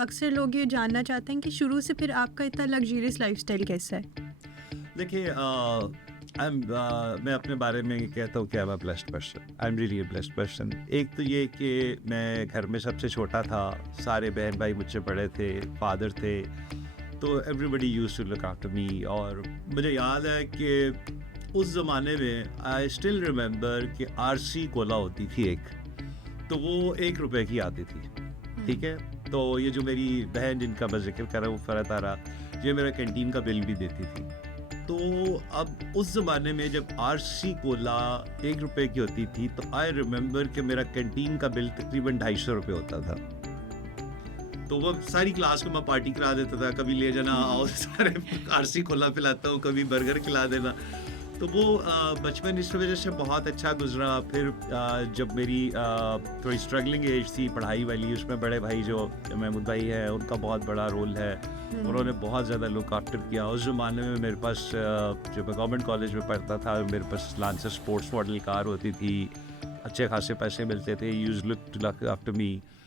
अक्सर लोग ये जानना चाहते हैं कि शुरू से फिर आपका इतना लग्जरियस लाइफस्टाइल कैसा है? देखिए मैं अपने बारे में ये कहता हूँ कि I am a blessed person, I am really a blessed person. एक तो ये कि मैं घर में सबसे छोटा था, सारे बहन भाई मुझसे बड़े थे, फादर थे, तो everybody used to look after me. और मुझे याद है कि उस ज़माने में आई स्टिल रिमेंबर कि आरसी कोला होती थी एक, तो वो 1 रुपए की आती थी, ठीक है। तो ये जो मेरी बहन जिनका मैं जिक्र कर रहा हूँ फ़रत आरा, ये मेरा कैंटीन का बिल भी देती थी। तो अब उस ज़माने में जब आरसी कोला 1 रुपए की होती थी, तो आई रिमेंबर कि मेरा कैंटीन का बिल तकरीबन 250 रुपये होता था। तो वो सारी क्लास को मैं पार्टी करा देता था, कभी ले जाना आओ सारे आरसी कोला पिलाता हूँ, कभी बर्गर खिला देना। तो वो बचपन इस वजह से बहुत अच्छा गुजरा। फिर जब मेरी थोड़ी स्ट्रगलिंग एज थी पढ़ाई वाली, उसमें बड़े भाई जो महमूद भाई है, उनका बहुत बड़ा रोल है। उन्होंने बहुत ज़्यादा लुक आफ्टर किया। उस ज़माने में मेरे पास जब मैं गवर्नमेंट कॉलेज में पढ़ता था, मेरे पास लांसर स्पोर्ट्स मॉडल कार होती थी, अच्छे खासे पैसे मिलते थे, use look to look after me.